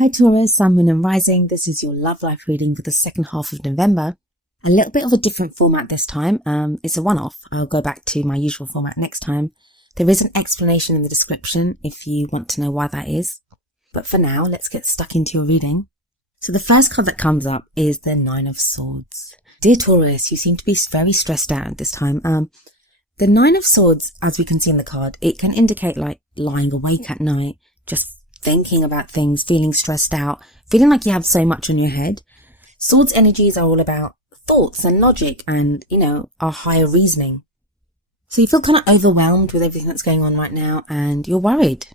Hi Taurus, Sun, Moon and Rising. This is your love life reading for the second half of November. A little bit of a different format this time. It's a one-off. I'll go back to my usual format next time. There is an explanation in the description if you want to know why that is. But for now, let's get stuck into your reading. So the first card that comes up is the Nine of Swords. Dear Taurus, you seem to be very stressed out at this time. The Nine of Swords, as we can see in the card, it can indicate like lying awake at night, just thinking about things, feeling stressed out, feeling like you have so much on your head. Swords energies are all about thoughts and logic and, our higher reasoning. So you feel kind of overwhelmed with everything that's going on right now and you're worried.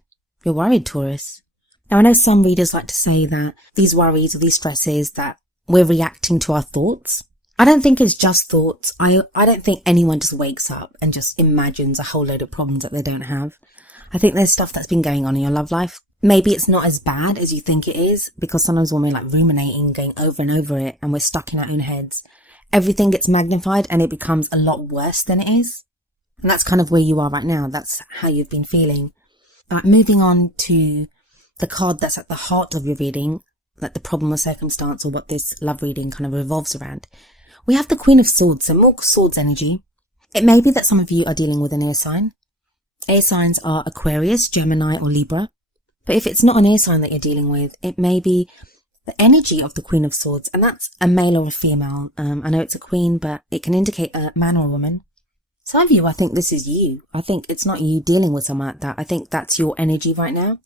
You're worried, Taurus. Now, I know some readers like to say that these worries or these stresses that we're reacting to our thoughts. I don't think it's just thoughts. I don't think anyone just wakes up and just imagines a whole load of problems that they don't have. I think there's stuff that's been going on in your love life. Maybe it's not as bad as you think it is, because sometimes when we're like ruminating, going over and over it, and we're stuck in our own heads, everything gets magnified and it becomes a lot worse than it is. And that's kind of where you are right now. That's how you've been feeling. Moving on to the card that's at the heart of your reading, like the problem or circumstance or what this love reading kind of revolves around. We have the Queen of Swords, so more swords energy. It may be that some of you are dealing with an air sign. Air signs are Aquarius, Gemini or Libra. But if it's not an air sign that you're dealing with, it may be the energy of the Queen of Swords, and that's a male or a female. I know it's a queen, but it can indicate a man or a woman. Some of you, I think this is you. I think it's not you dealing with someone like that. I think that's your energy right now.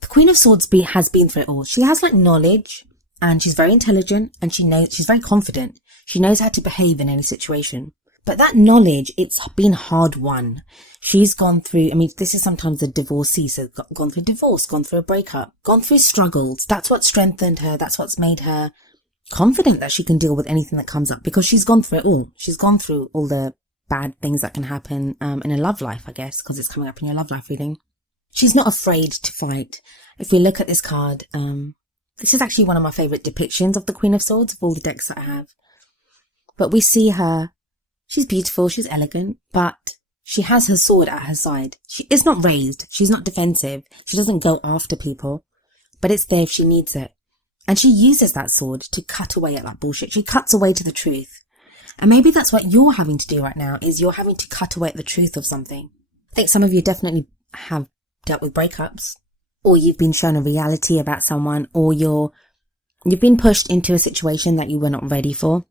The Queen of Swords has been through it all. She has like knowledge, and she's very intelligent, and she's very confident. She knows how to behave in any situation. But that knowledge, it's been hard won. She's gone through, this is sometimes a divorcee, so gone through divorce, gone through a breakup, gone through struggles. That's what strengthened her. That's what's made her confident that she can deal with anything that comes up, because she's gone through it all. She's gone through all the bad things that can happen in a love life, I guess, because it's coming up in your love life reading. She's not afraid to fight. If we look at this card, this is actually one of my favorite depictions of the Queen of Swords of all the decks that I have. But we see her. She's beautiful, she's elegant, but she has her sword at her side. She is not raised, she's not defensive, she doesn't go after people, but it's there if she needs it. And she uses that sword to cut away at that bullshit. She cuts away to the truth. And maybe that's what you're having to do right now, is you're having to cut away at the truth of something. I think some of you definitely have dealt with breakups, or you've been shown a reality about someone, or you've been pushed into a situation that you were not ready for.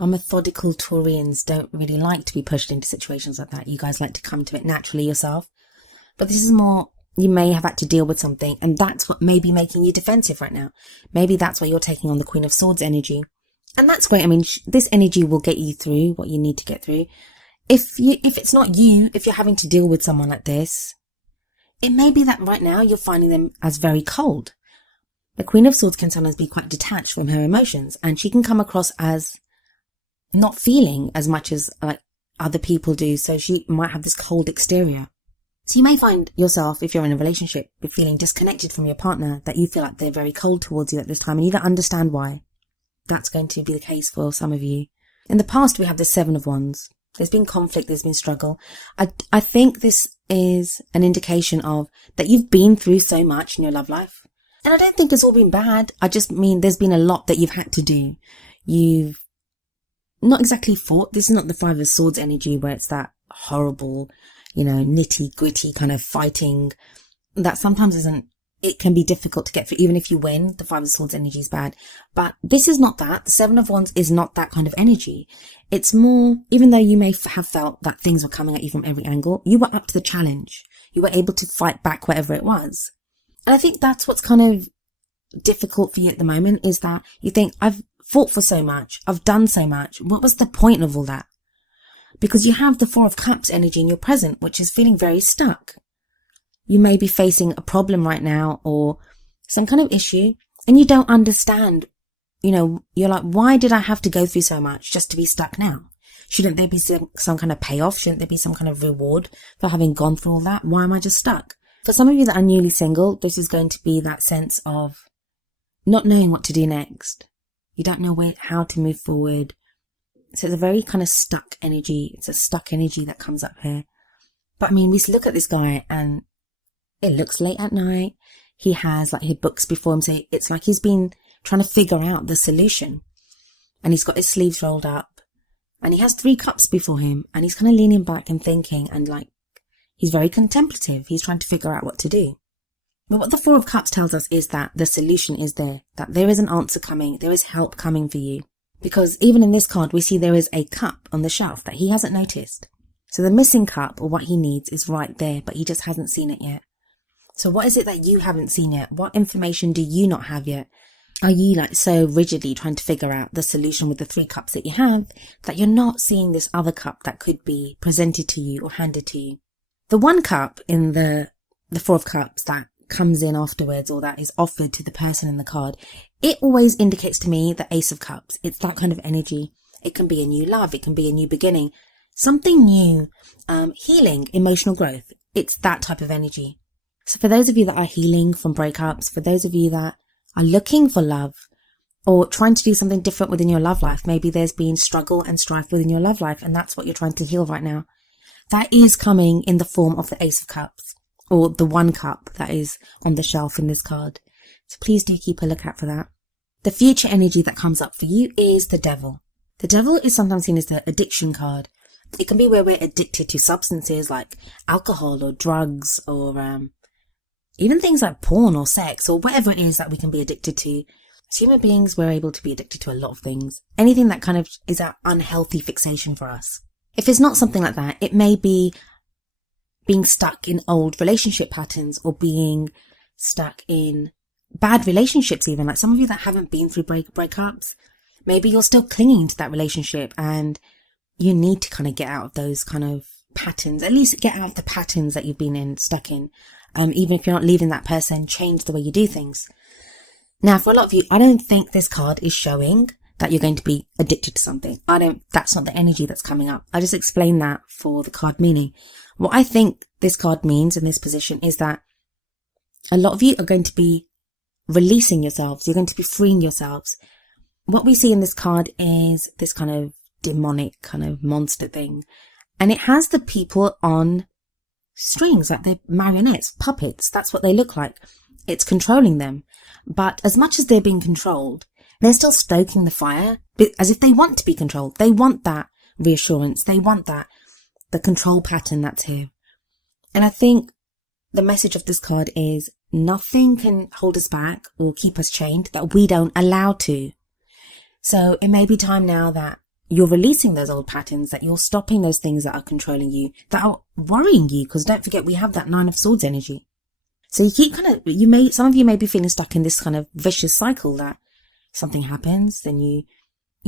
Our methodical Taurians don't really like to be pushed into situations like that. You guys like to come to it naturally yourself. But this is more, you may have had to deal with something, and that's what may be making you defensive right now. Maybe that's why you're taking on the Queen of Swords energy. And that's great. This energy will get you through what you need to get through. If it's not you, if you're having to deal with someone like this, it may be that right now you're finding them as very cold. The Queen of Swords can sometimes be quite detached from her emotions, and she can come across as not feeling as much as like other people do, so she might have this cold exterior. So you may find yourself, if you're in a relationship, you're feeling disconnected from your partner, that you feel like they're very cold towards you at this time and you don't understand why. That's going to be the case for some of you. In the past, we have the Seven of Wands. There's been conflict, there's been struggle. I think this is an indication of that you've been through so much in your love life. And I don't think it's all been bad. I just mean there's been a lot that you've had to do. You've not exactly fought. This is not the Five of Swords energy where it's that horrible, nitty gritty kind of fighting that sometimes it can be difficult to get through. Even if you win, the Five of Swords energy is bad. But this is not that. The Seven of Wands is not that kind of energy. It's more, even though you may have felt that things were coming at you from every angle, you were up to the challenge. You were able to fight back whatever it was. And I think that's what's kind of difficult for you at the moment, is that you think, I've fought for so much, I've done so much, what was the point of all that? Because you have the Four of Cups energy in your present, which is feeling very stuck. You may be facing a problem right now or some kind of issue, and you don't understand. You're like, why did I have to go through so much just to be stuck now? Shouldn't there be some kind of payoff? Shouldn't there be some kind of reward for having gone through all that? Why am I just stuck? For some of you that are newly single, this is going to be that sense of not knowing what to do next. You don't know how to move forward. So it's a very kind of stuck energy. It's a stuck energy that comes up here. But we look at this guy and it looks late at night. He has like his books before him, so it's like he's been trying to figure out the solution. And he's got his sleeves rolled up, and he has 3 cups before him, and he's kind of leaning back and thinking, and like he's very contemplative. He's trying to figure out what to do. But what the 4 of Cups tells us is that the solution is there, that there is an answer coming, there is help coming for you. Because even in this card, we see there is a cup on the shelf that he hasn't noticed. So the missing cup, or what he needs, is right there, but he just hasn't seen it yet. So what is it that you haven't seen yet? What information do you not have yet? Are you like so rigidly trying to figure out the solution with the 3 cups that you have that you're not seeing this other cup that could be presented to you or handed to you? The 1 cup in the 4 of Cups that comes in afterwards, or that is offered to the person in the card, it always indicates to me the Ace of Cups. It's that kind of energy. It can be a new love. It can be a new beginning, something new, healing, emotional growth. It's that type of energy. So for those of you that are healing from breakups, for those of you that are looking for love or trying to do something different within your love life, maybe there's been struggle and strife within your love life, and that's what you're trying to heal right now. That is coming in the form of the Ace of Cups, or the 1 cup that is on the shelf in this card. So please do keep a lookout for that. The future energy that comes up for you is the Devil. The Devil is sometimes seen as the addiction card. It can be where we're addicted to substances like alcohol or drugs, or even things like porn or sex, or whatever it is that we can be addicted to. As human beings, we're able to be addicted to a lot of things. Anything that kind of is an unhealthy fixation for us. If it's not something like that, it may be being stuck in old relationship patterns, or being stuck in bad relationships even. Like some of you that haven't been through breakups, maybe you're still clinging to that relationship and you need to kind of get out of those kind of patterns. At least get out of the patterns that you've been stuck in. Even if you're not leaving that person, change the way you do things. Now, for a lot of you, I don't think this card is showing that you're going to be addicted to something. That's not the energy that's coming up. I just explained that for the card meaning. What I think this card means in this position is that a lot of you are going to be releasing yourselves. You're going to be freeing yourselves. What we see in this card is this kind of demonic kind of monster thing. And it has the people on strings, like they're marionettes, puppets. That's what they look like. It's controlling them. But as much as they're being controlled, they're still stoking the fire as if they want to be controlled. They want that reassurance. They want the control pattern that's here. And I think the message of this card is nothing can hold us back or keep us chained that we don't allow to. So it may be time now that you're releasing those old patterns, that you're stopping those things that are controlling you, that are worrying you, because don't forget we have that 9 of Swords energy. So you keep some of you may be feeling stuck in this kind of vicious cycle that something happens, then you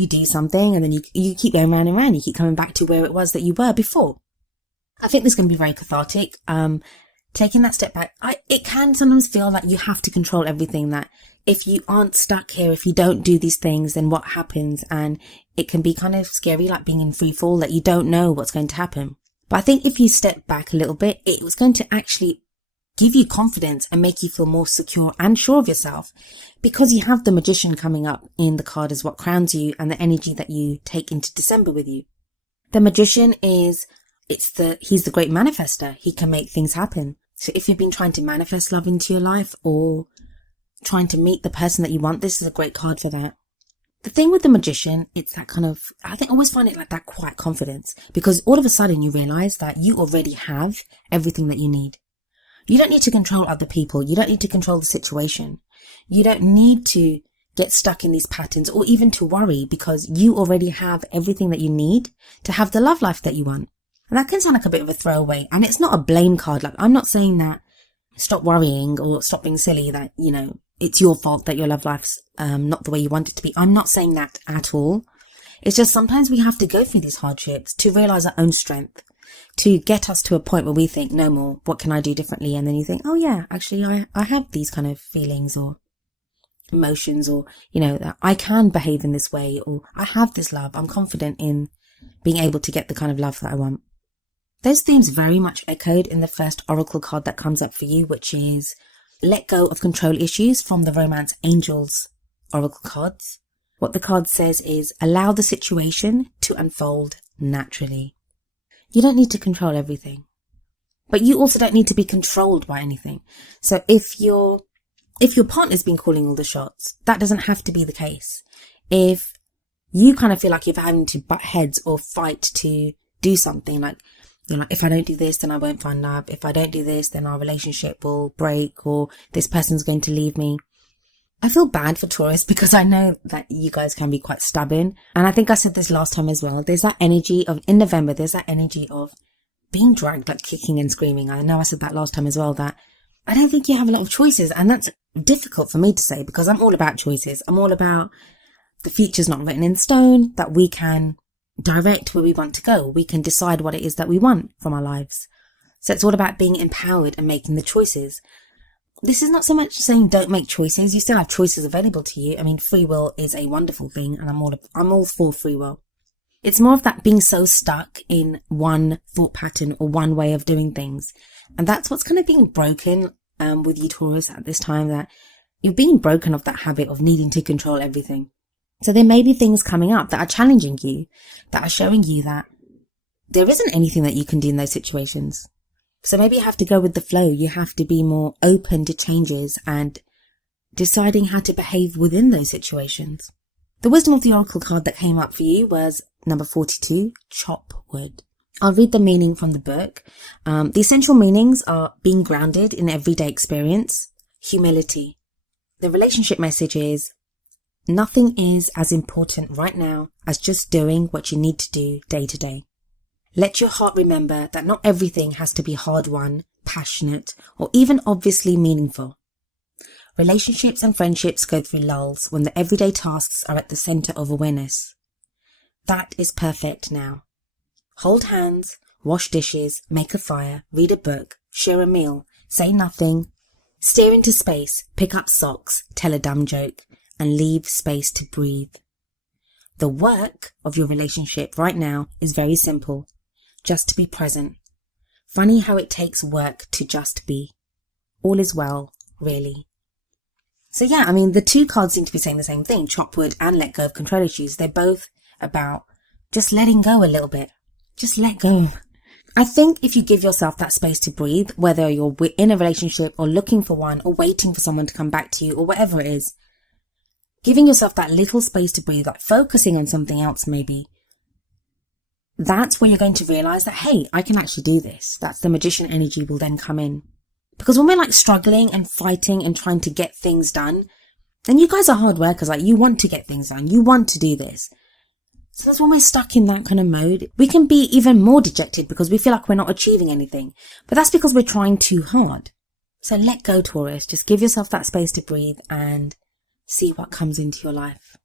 do something, and then you keep going round and round. You keep coming back to where it was that you were before. I think this can be very cathartic. Taking that step back, it can sometimes feel like you have to control everything, that if you aren't stuck here, if you don't do these things, then what happens? And it can be kind of scary, like being in free fall, that you don't know what's going to happen. But I think if you step back a little bit, it was going to actually give you confidence and make you feel more secure and sure of yourself, because you have the Magician coming up in the card as what crowns you, and the energy that you take into December with you. The Magician he's the great manifester. He can make things happen. So if you've been trying to manifest love into your life, or trying to meet the person that you want, this is a great card for that. The thing with the Magician, it's that kind of, I always find it like that quiet confidence, because all of a sudden you realize that you already have everything that you need. You don't need to control other people. You don't need to control the situation. You don't need to get stuck in these patterns or even to worry, because you already have everything that you need to have the love life that you want. And that can sound like a bit of a throwaway, and it's not a blame card. Like, I'm not saying that stop worrying or stop being silly, that, it's your fault that your love life's not the way you want it to be. I'm not saying that at all. It's just sometimes we have to go through these hardships to realize our own strength, to get us to a point where we think, no more, what can I do differently? And then you think, oh yeah, actually I have these kind of feelings or emotions, or, that I can behave in this way, or I have this love. I'm confident in being able to get the kind of love that I want. Those themes very much echoed in the first oracle card that comes up for you, which is let go of control issues, from the Romance Angels oracle cards. What the card says is allow the situation to unfold naturally. You don't need to control everything, but you also don't need to be controlled by anything. So if you're if your partner's been calling all the shots, that doesn't have to be the case. If you kind of feel like you're having to butt heads or fight to do something, like, you know, like, if I don't do this, then I won't find love. If I don't do this, then our relationship will break, or this person's going to leave me. I feel bad for Taurus because I know that you guys can be quite stubborn. And I think I said this last time as well. There's that energy of, in November, there's that energy of being dragged, like kicking and screaming. I know I said that last time as well, that I don't think you have a lot of choices. And that's difficult for me to say because I'm all about choices. I'm all about the future's not written in stone, that we can direct where we want to go. We can decide what it is that we want from our lives. So it's all about being empowered and making the choices. This is not so much saying don't make choices. You still have choices available to you. I mean, free will is a wonderful thing, and I'm all for free will. It's more of that being so stuck in one thought pattern or one way of doing things. And that's what's kind of being broken with you, Taurus, at this time, that you're being broken of that habit of needing to control everything. So there may be things coming up that are challenging you, that are showing you that there isn't anything that you can do in those situations. So maybe you have to go with the flow. You have to be more open to changes and deciding how to behave within those situations. The Wisdom of the Oracle card that came up for you was number 42, Chop Wood. I'll read the meaning from the book. The essential meanings are being grounded in everyday experience, humility. The relationship message is, nothing is as important right now as just doing what you need to do day to day. Let your heart remember that not everything has to be hard-won, passionate, or even obviously meaningful. Relationships and friendships go through lulls when the everyday tasks are at the center of awareness. That is perfect now. Hold hands, wash dishes, make a fire, read a book, share a meal, say nothing, stare into space, pick up socks, tell a dumb joke, and leave space to breathe. The work of your relationship right now is very simple. Just to be present. Funny how it takes work to just be. All is well, really. So yeah, I mean, the two cards seem to be saying the same thing, chop wood and let go of control issues. They're both about just letting go a little bit. Just let go. I think if you give yourself that space to breathe, whether you're in a relationship or looking for one or waiting for someone to come back to you or whatever it is, giving yourself that little space to breathe, like focusing on something else maybe, that's where you're going to realize that, hey, I can actually do this. That's the magician energy will then come in. Because when we're like struggling and fighting and trying to get things done, then you guys are hard workers. Like, you want to get things done. You want to do this. So that's when we're stuck in that kind of mode. We can be even more dejected because we feel like we're not achieving anything. But that's because we're trying too hard. So let go, Taurus. Just give yourself that space to breathe and see what comes into your life.